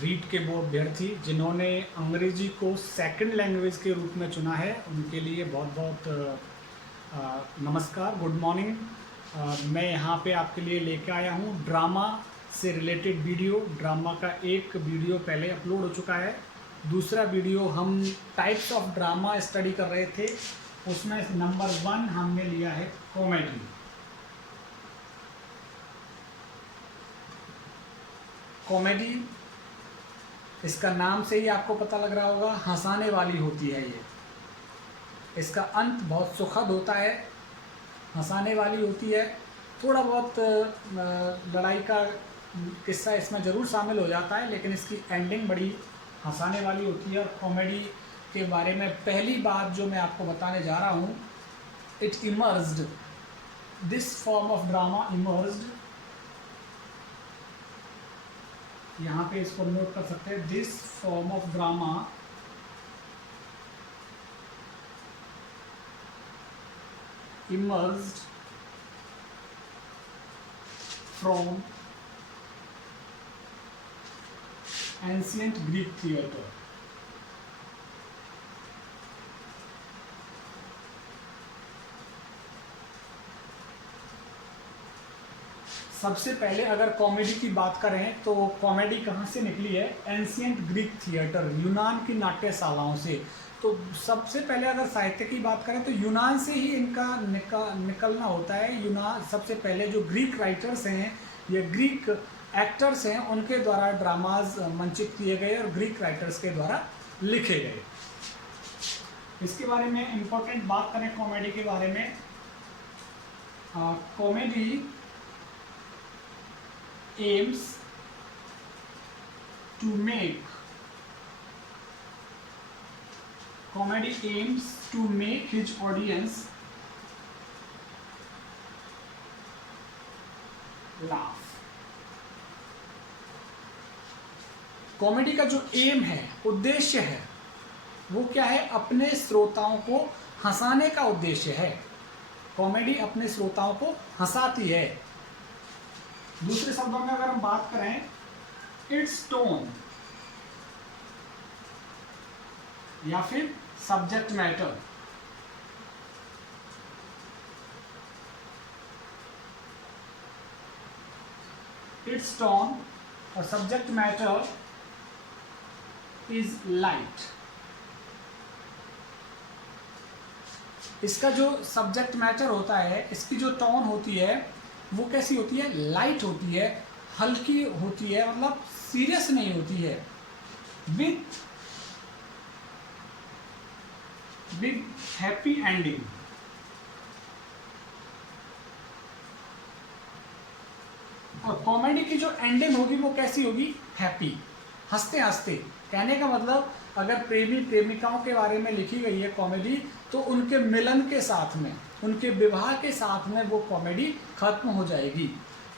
रीट के वो अभ्यर्थी जिन्होंने अंग्रेजी को सेकंड लैंग्वेज के रूप में चुना है, उनके लिए बहुत बहुत नमस्कार, गुड मॉर्निंग। मैं यहाँ पे आपके लिए लेके आया हूँ ड्रामा से रिलेटेड वीडियो। ड्रामा का एक वीडियो पहले अपलोड हो चुका है, दूसरा वीडियो हम टाइप्स ऑफ ड्रामा स्टडी कर रहे थे, उसमें नंबर 1 हमने लिया है कॉमेडी। कॉमेडी, इसका नाम से ही आपको पता लग रहा होगा, हंसाने वाली होती है ये। इसका अंत बहुत सुखद होता है, हंसाने वाली होती है। थोड़ा बहुत लड़ाई का किस्सा इसमें ज़रूर शामिल हो जाता है, लेकिन इसकी एंडिंग बड़ी हंसाने वाली होती है। और कॉमेडी के बारे में पहली बात जो मैं आपको बताने जा रहा हूँ, it emerged, this form of drama emerged, यहाँ पे इसको नोट कर सकते हैं, this form of drama emerged from ancient Greek theatre। सबसे पहले अगर कॉमेडी की बात करें तो कॉमेडी कहाँ से निकली है? एंशियंट ग्रीक थिएटर, यूनान की नाट्यशालाओं से। तो सबसे पहले अगर साहित्य की बात करें तो यूनान से ही इनका निकलना होता है। यूनान सबसे पहले जो ग्रीक राइटर्स हैं या ग्रीक एक्टर्स हैं, उनके द्वारा ड्रामाज मंचित किए गए और ग्रीक राइटर्स के द्वारा लिखे गए। इसके बारे में इम्पोर्टेंट बात करें कॉमेडी के बारे में, comedy aims to make his audience laugh। Comedy का जो एम है, उद्देश्य है, वो क्या है? अपने श्रोताओं को हंसाने का उद्देश्य है। कॉमेडी अपने श्रोताओं को हंसाती है। दूसरे शब्दों में अगर हम बात करें, इट्स टोन या फिर सब्जेक्ट मैटर, इट्स टोन और सब्जेक्ट मैटर इज लाइट। इसका जो सब्जेक्ट मैटर होता है, इसकी जो टोन होती है, वो कैसी होती है? लाइट होती है, हल्की होती है, मतलब सीरियस नहीं होती है। With happy ending. और कॉमेडी की जो एंडिंग होगी वो कैसी होगी? हैप्पी, हंसते हंसते। कहने का मतलब, अगर प्रेमी प्रेमिकाओं के बारे में लिखी गई है कॉमेडी, तो उनके मिलन के साथ में, उनके विवाह के साथ में वो कॉमेडी खत्म हो जाएगी।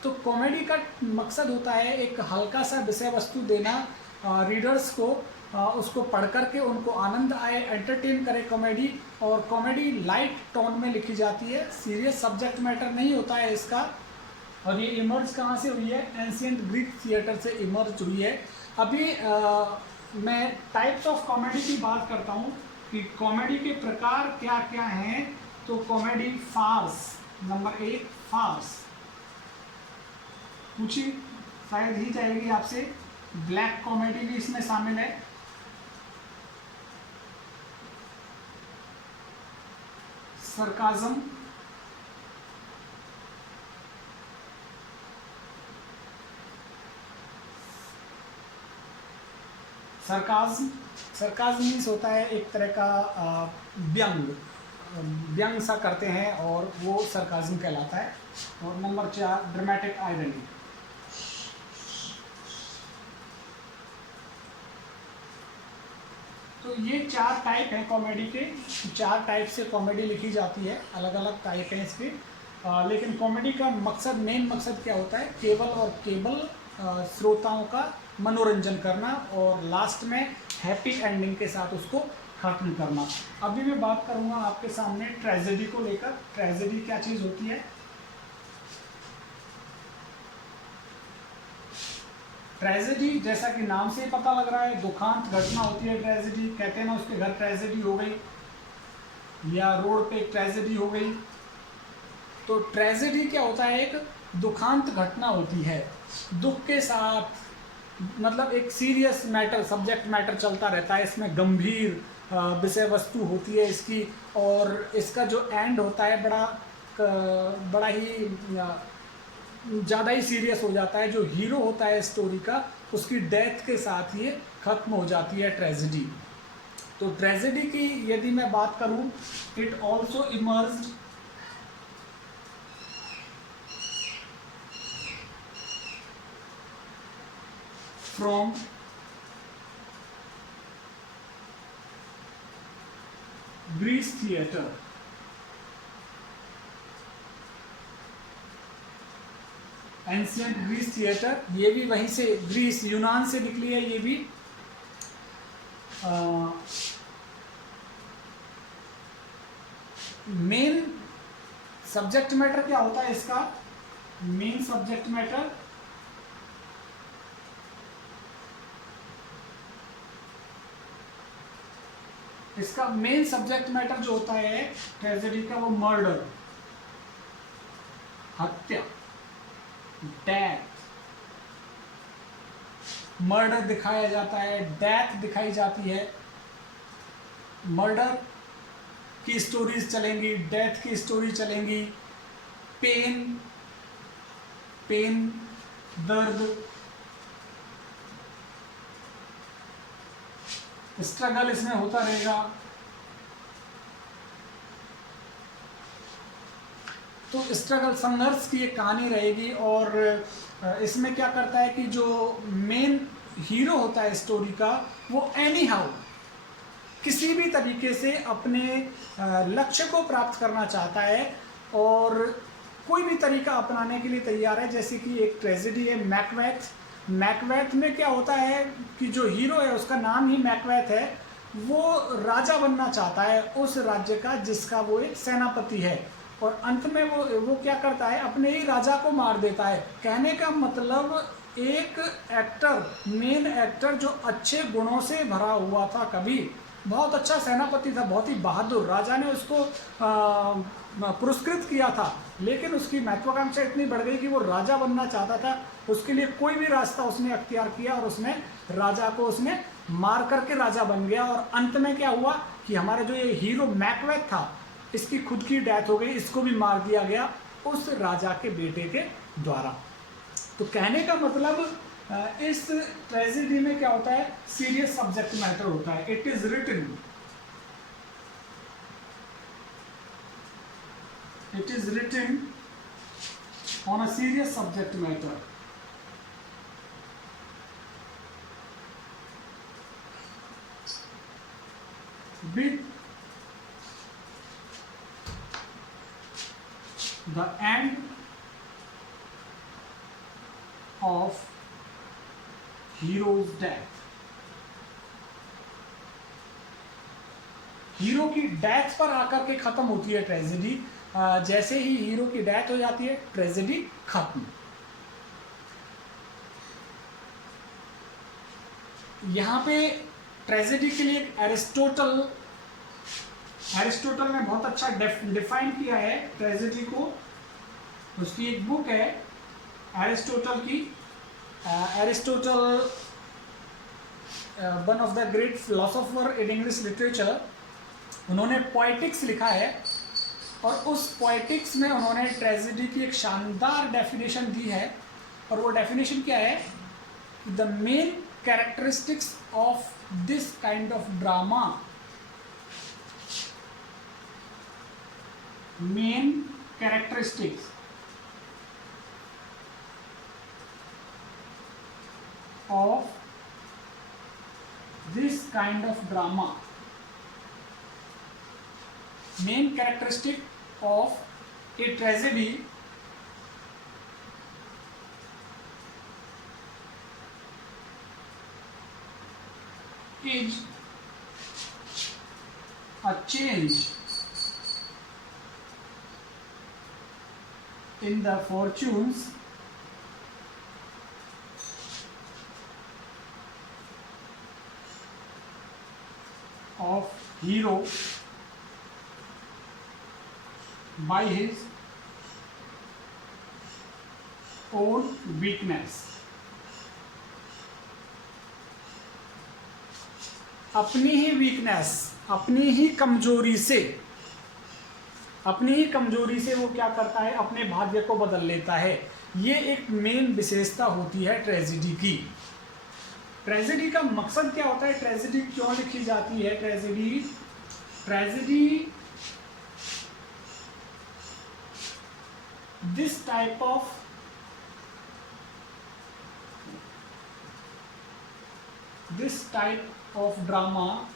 तो कॉमेडी का मकसद होता है एक हल्का सा विषय वस्तु देना रीडर्स को, उसको पढ़ करके उनको आनंद आए, एंटरटेन करे कॉमेडी। और कॉमेडी लाइट टोन में लिखी जाती है, सीरियस सब्जेक्ट मैटर नहीं होता है इसका। और ये इमर्ज कहाँ से हुई है? एंशियंट ग्रीक थिएटर से इमर्ज हुई है। अभी मैं टाइप्स ऑफ कॉमेडी की बात करता हूँ कि कॉमेडी के प्रकार क्या क्या हैं। तो कॉमेडी फार्स, नंबर 1 फार्स, पूछी शायद ही जाएगी आपसे। ब्लैक कॉमेडी भी इसमें शामिल है। सरकाज़म, सरकाज़म मीन्स होता है एक तरह का व्यंग सा करते हैं, और वो सरकाज़म कहलाता है। और नंबर 4 ड्रामेटिक आयरनी। तो ये 4 टाइप हैं कॉमेडी के। 4 टाइप से कॉमेडी लिखी जाती है, अलग अलग टाइप हैं इसके। लेकिन कॉमेडी का मकसद, मेन मकसद क्या होता है? केवल श्रोताओं का मनोरंजन करना और लास्ट में हैप्पी एंडिंग के साथ उसको खत्म करना। अभी मैं बात करूंगा आपके सामने ट्रेजेडी को लेकर। ट्रेजेडी क्या चीज़ होती है? ट्रेजेडी जैसा कि नाम से ही पता लग रहा है, दुखांत घटना होती है ट्रेजेडी। कहते हैं ना उसके घर ट्रेजेडी हो गई, या रोड पे एक ट्रेजेडी हो गई। तो ट्रेजेडी क्या होता है? एक दुखांत घटना होती है, दुख के साथ, मतलब एक सीरियस मैटर, सब्जेक्ट मैटर चलता रहता है, इसमें गंभीर विषय वस्तु होती है इसकी, और इसका जो एंड होता है बड़ा ही ज़्यादा ही सीरियस हो जाता है। जो हीरो होता है स्टोरी का, उसकी डेथ के साथ ये खत्म हो जाती है ट्रेजेडी। तो ट्रेजेडी की यदि मैं बात करूं, it also emerged from Greece theatre. Ancient Greece theatre, ये भी वहीं से, ग्रीस यूनान से निकली है ये भी। मेन सब्जेक्ट मैटर क्या होता है इसका? मेन सब्जेक्ट मैटर इसका मेन सब्जेक्ट मैटर जो होता है ट्रेजेडी का, वो मर्डर, हत्या, डेथ। मर्डर दिखाया जाता है, डेथ दिखाई जाती है। मर्डर की स्टोरीज चलेंगी, डेथ की स्टोरी चलेंगी, पेन, दर्द, स्ट्रगल इसमें होता रहेगा। तो स्ट्रगल, संघर्ष की एक कहानी रहेगी। और इसमें क्या करता है कि जो मेन हीरो होता है स्टोरी का, वो एनी हाउ किसी भी तरीके से अपने लक्ष्य को प्राप्त करना चाहता है, और कोई भी तरीका अपनाने के लिए तैयार है। जैसे कि एक ट्रेजेडी है मैकबेथ। मैकबेथ में क्या होता है कि जो हीरो है, उसका नाम ही मैकबेथ है, वो राजा बनना चाहता है उस राज्य का जिसका वो एक सेनापति है, और अंत में वो क्या करता है, अपने ही राजा को मार देता है। कहने का मतलब, एक एक्टर, मेन एक्टर जो अच्छे गुणों से भरा हुआ था, कभी बहुत अच्छा सेनापति था, बहुत ही बहादुर, राजा ने उसको पुरस्कृत किया था, लेकिन उसकी महत्वाकांक्षा इतनी बढ़ गई कि वो राजा बनना चाहता था। उसके लिए कोई भी रास्ता उसने अख्तियार किया, और उसने राजा को उसने मार करके राजा बन गया। और अंत में क्या हुआ कि हमारा जो ये हीरो मैकबेथ था, इसकी खुद की डेथ हो गई, इसको भी मार दिया गया उस राजा के बेटे के द्वारा। तो कहने का मतलब, इस ट्रेजेडी में क्या होता है, सीरियस सब्जेक्ट मैटर होता है। It is written on a serious subject matter. With the end of hero's death। Hero की डेथ पर आकर के खत्म होती है ट्रेजेडी। जैसे ही हीरो की डेथ हो जाती है, ट्रेजेडी खत्म। यहां पे ट्रेजेडी के लिए एरिस्टोटल ने बहुत अच्छा डिफाइन किया है ट्रेजेडी को। उसकी एक बुक है एरिस्टोटल की। Aristotle, one of the great philosopher in English literature, उन्होंने पोएटिक्स लिखा है, और उस पोएटिक्स में उन्होंने ट्रेजेडी की एक शानदार डेफिनेशन दी है। और वो डेफिनेशन क्या है? The main characteristics of this kind of drama, main characteristics of this kind of drama, main characteristic of a tragedy is a change in the fortunes of hero by his own weakness. अपनी ही weakness, अपनी ही कमजोरी से वो क्या करता है, अपने भाग्य को बदल लेता है। ये एक मेन विशेषता होती है ट्रेजेडी की। ट्रेजेडी का मकसद क्या होता है, ट्रेजेडी क्यों लिखी जाती है? Tragedy this type of drama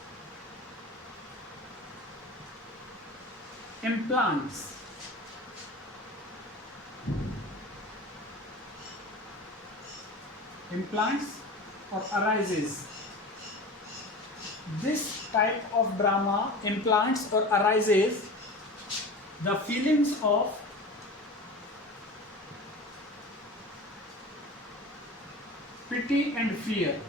implants or arises. This type of drama implants or arises the feelings of pity and fear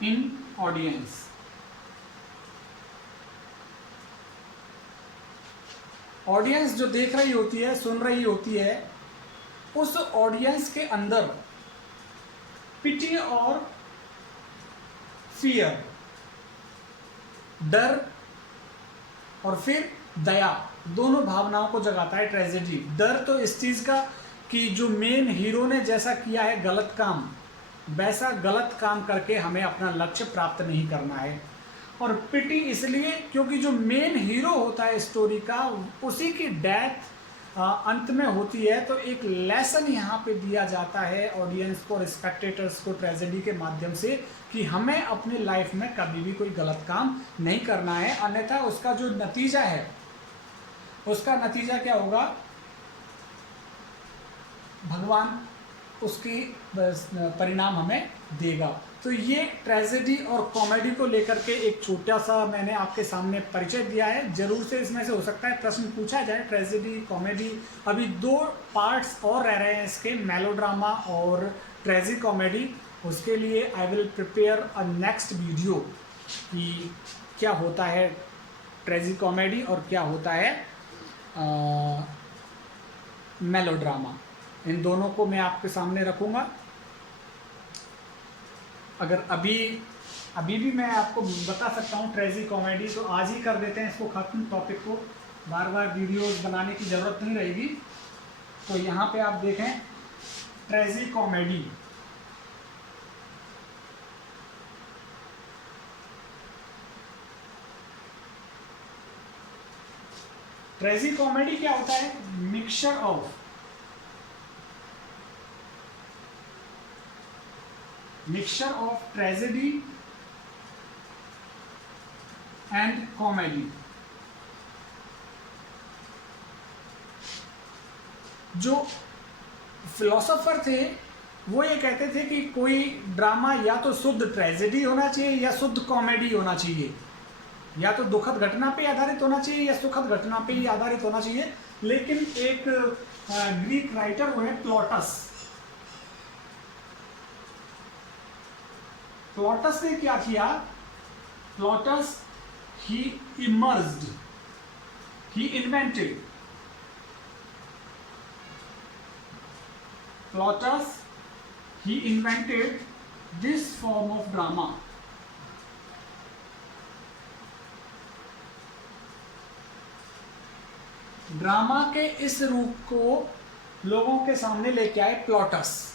in audience. Audience जो देख रही होती है, सुन रही होती है, उस ऑडियंस के अंदर पिटी और फियर, डर और फिर दया, दोनों भावनाओं को जगाता है ट्रेजेडी। डर तो इस चीज का कि जो मेन हीरो ने जैसा किया है गलत काम, वैसा गलत काम करके हमें अपना लक्ष्य प्राप्त नहीं करना है। और पिटी इसलिए क्योंकि जो मेन हीरो होता है स्टोरी का, उसी की डेथ अंत में होती है। तो एक लेसन यहाँ पे दिया जाता है ऑडियंस को और स्पेक्टेटर्स को ट्रेजेडी के माध्यम से कि हमें अपनी लाइफ में कभी भी कोई गलत काम नहीं करना है, अन्यथा उसका जो नतीजा है, उसका नतीजा क्या होगा, भगवान उसकी परिणाम हमें देगा। तो ये ट्रेजेडी और कॉमेडी को लेकर के एक छोटा सा मैंने आपके सामने परिचय दिया है। जरूर से इसमें से हो सकता है प्रश्न पूछा जाए, ट्रेजेडी कॉमेडी। अभी 2 पार्ट्स और रह रहे हैं इसके, मेलोड्रामा और ट्रेजी कॉमेडी। उसके लिए I will prepare a next video कि क्या होता है ट्रेजी कॉमेडी और क्या होता है मेलोड्रामा। इन दोनों को मैं आपके सामने रखूँगा। अगर अभी भी मैं आपको बता सकता हूँ ट्रेजी कॉमेडी, तो आज ही कर देते हैं इसको ख़त्म, टॉपिक को बार बार वीडियोस बनाने की ज़रूरत नहीं रहेगी। तो यहाँ पे आप देखें ट्रेजी कॉमेडी। ट्रेजी कॉमेडी क्या होता है, mixture of tragedy and comedy. जो फिलोसोफर थे वो ये कहते थे कि कोई ड्रामा या तो शुद्ध ट्रेजेडी होना चाहिए या शुद्ध कॉमेडी होना चाहिए, या तो दुखद घटना पे आधारित होना चाहिए या सुखद घटना पे ही आधारित होना चाहिए। लेकिन एक ग्रीक राइटर हुए प्लॉटस ने क्या किया, Plautus he invented this form of drama. Drama के इस रूप को लोगों के सामने लेके आए प्लॉटस।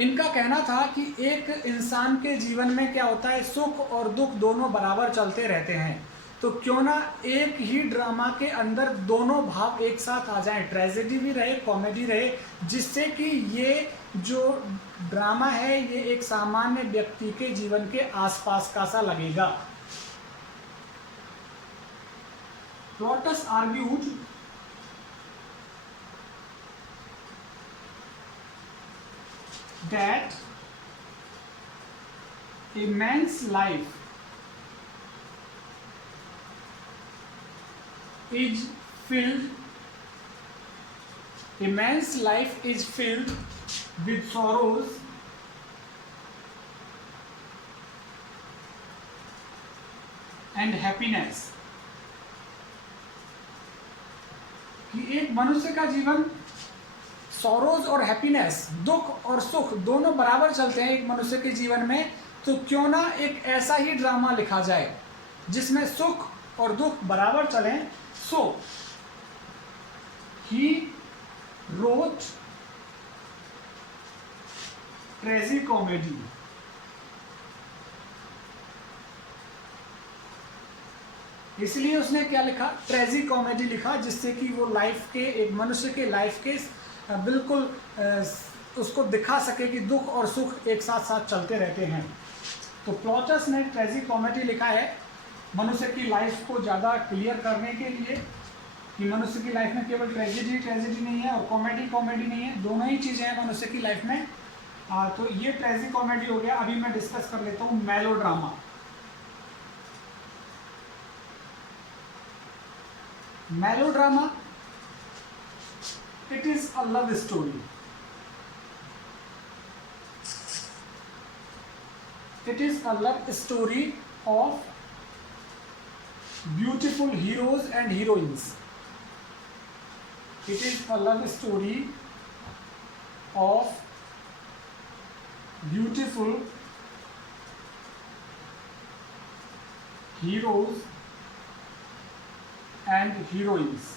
इनका कहना था कि एक इंसान के जीवन में क्या होता है, सुख और दुख दोनों बराबर चलते रहते हैं, तो क्यों ना एक ही ड्रामा के अंदर दोनों भाव एक साथ आ जाएं, ट्रेजेडी भी रहे कॉमेडी रहे, जिससे कि ये जो ड्रामा है ये एक सामान्य व्यक्ति के जीवन के आसपास का सा लगेगा। Plautus argued that a man's life is filled with sorrows and happiness, कि एक मनुष्य का जीवन सॉरोज और हैप्पीनेस, दुख और सुख दोनों बराबर चलते हैं एक मनुष्य के जीवन में, तो क्यों ना एक ऐसा ही ड्रामा लिखा जाए जिसमें सुख और दुख बराबर चलें। सो ही रोट ट्रेजी कॉमेडी, इसलिए उसने क्या लिखा, ट्रेजी कॉमेडी लिखा, जिससे कि वो लाइफ के, एक मनुष्य के लाइफ के बिल्कुल उसको दिखा सके कि दुख और सुख एक साथ साथ चलते रहते हैं। तो प्लॉटस ने ट्रेजी कॉमेडी लिखा है मनुष्य की लाइफ को ज़्यादा क्लियर करने के लिए, कि मनुष्य की लाइफ में केवल ट्रेजेडी नहीं है और कॉमेडी नहीं है, दोनों ही चीज़ें हैं मनुष्य की लाइफ में। तो ये ट्रेजी कॉमेडी हो गया। अभी मैं डिस्कस कर लेता हूँ melodrama. Melodrama, it is a love story. It is a love story of beautiful heroes and heroines. It is a love story of beautiful heroes and heroines.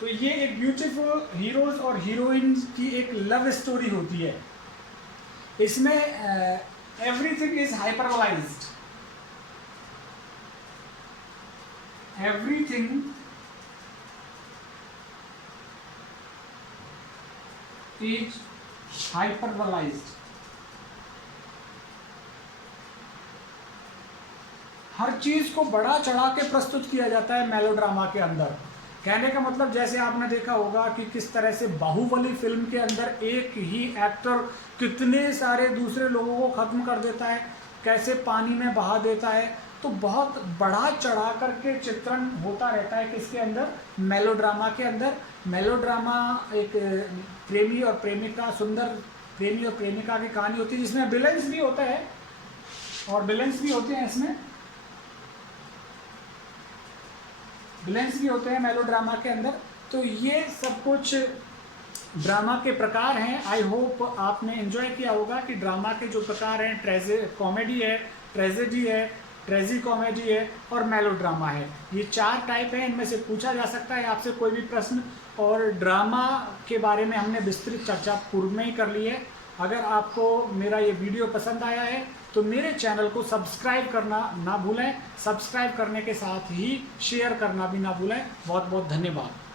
तो ये एक ब्यूटीफुल हीरोज और हीरोइंस की एक love story होती है। इसमें everything is हाइपरबोलाइज्ड, everything is हाइपरबोलाइज्ड। हर चीज को बड़ा चढ़ा के प्रस्तुत किया जाता है मेलोड्रामा के अंदर। कहने का मतलब, जैसे आपने देखा होगा कि किस तरह से बाहुबली फिल्म के अंदर एक ही एक्टर कितने सारे दूसरे लोगों को खत्म कर देता है, कैसे पानी में बहा देता है। तो बहुत बढ़ा चढ़ा करके चित्रण होता रहता है किसके अंदर, मेलोड्रामा के अंदर। मेलोड्रामा एक प्रेमी और प्रेमिका, सुंदर प्रेमी और प्रेमिका की कहानी होती है, जिसमें विलेंस भी होता है और विलेंस भी होते हैं, इसमें विलेंस भी होते हैं मेलोड्रामा के अंदर। तो ये सब कुछ ड्रामा के प्रकार हैं। आई होप आपने एंजॉय किया होगा कि ड्रामा के जो प्रकार हैं, कॉमेडी है, ट्रेजेडी है, ट्रेजी कॉमेडी है और मेलोड्रामा है। ये 4 टाइप हैं, इनमें से पूछा जा सकता है आपसे कोई भी प्रश्न। और ड्रामा के बारे में हमने विस्तृत चर्चा पूर्व में ही कर ली है। अगर आपको मेरा ये वीडियो पसंद आया है तो मेरे चैनल को सब्सक्राइब करना ना भूलें, सब्सक्राइब करने के साथ ही शेयर करना भी ना भूलें। बहुत बहुत धन्यवाद।